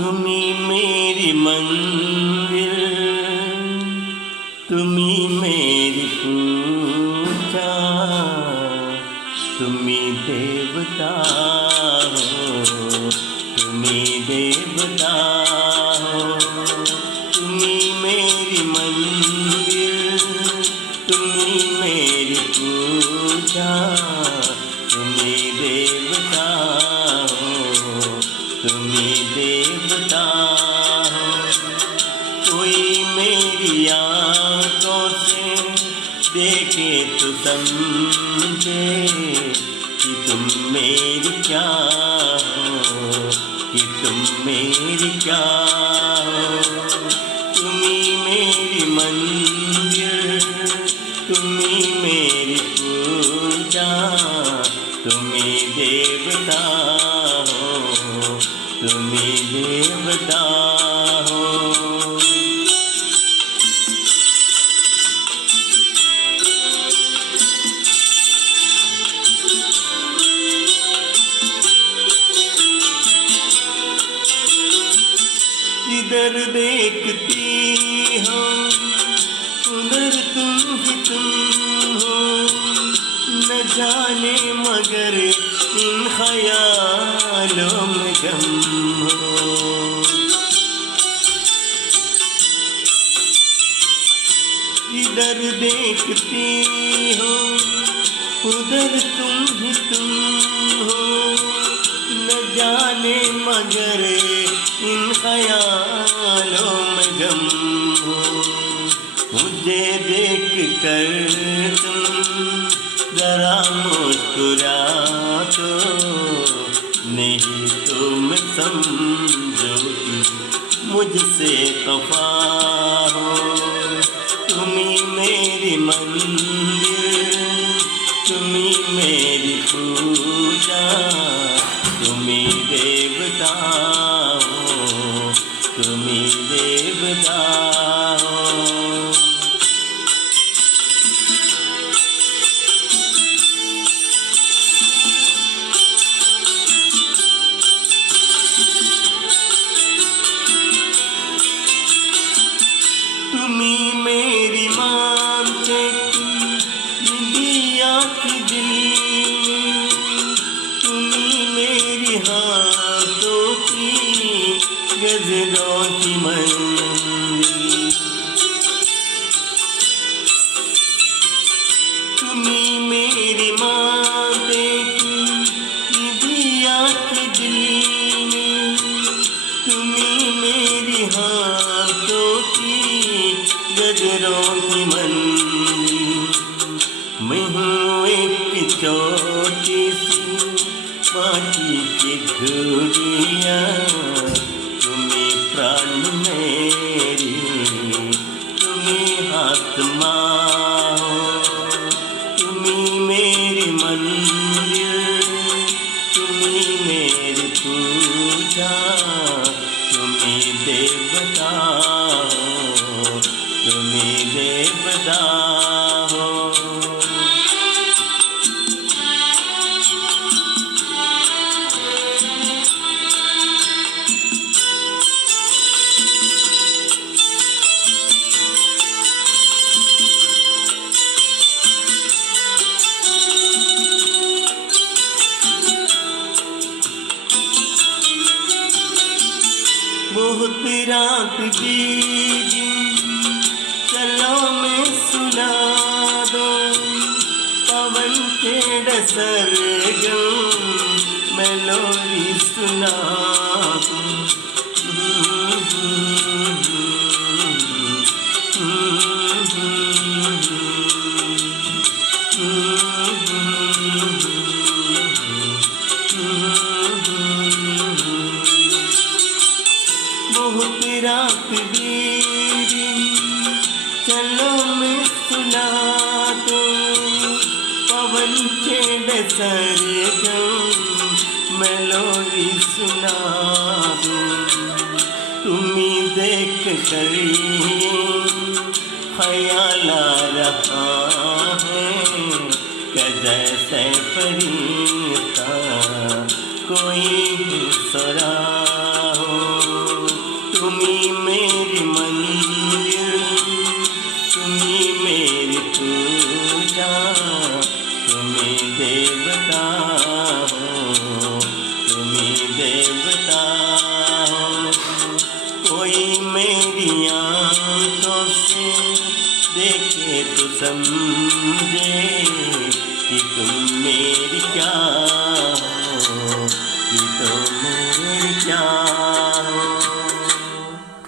तुम्ही मेरी मंजिल, तुम्ही मेरी पूजा, तुम्ही देवता हो, तुम्ही देवता हो। तुम्ही मेरी मंजिल, तुम्ही मेरी पूजा, तुम्ही देवता हो, तुम्ही देवता हो। कोई मेरी आँखों से देखे तो समझे कि तुम मेरी क्या हो, कि तुम मेरी क्या हो। तुम्ही मेरी मंजिल, तुम्ही मेरी पूजा, तुम्ही देवता हो, तुम्ही देवता हो। इधर देखती हो उधर तुम ही तुम हो, न जाने मगर इन ख्यालों में गम हो। इधर देखती हो उधर तुम ही तुम हो, न जाने मगर इन ख्यालों में गम हो। मुझे देख कर तुम जरा मुस्कुरा तो, नहीं तुम समझो कि मुझसे खफा हो। तुम्ही मेरी मंजिल, तुम्ही मेरी पूजा, तुम्ही देवता हो, तुम्ही देवता हो। तुम्ही मेरी मानते दिया की दिल, तुम्ही मेरी हाथों की गजरों की मंजिल। तुम्ही मेरी मानते दिया की दिल, तुम्ही मेरी हाथों की गजरों की मंजिल। मैं हूँ एक छोटी सी माटी की गुड़िया, तुम्ही प्राण मेरी, तुम्ही आत्मा हो। तुम्ही मेरी मंजिल, तुम्ही मेरी पूजा, तुम्ही देवता हो, तुम्ही देवता हो। बहुत रात बीती, चलो मैं सुना दो पवन के डसर मेलोडी सुना दूं। बहुत रात बीती, चलो मैं सुना दो पवन के डसर मेलोडी सुना दूं। तुम्ही देख कर ख्याल आ रहा है कि जैसे फरिश्ता कोई सरा हो। तो समझे कि तुम मेरी क्या हो, कि तुम मेरी क्या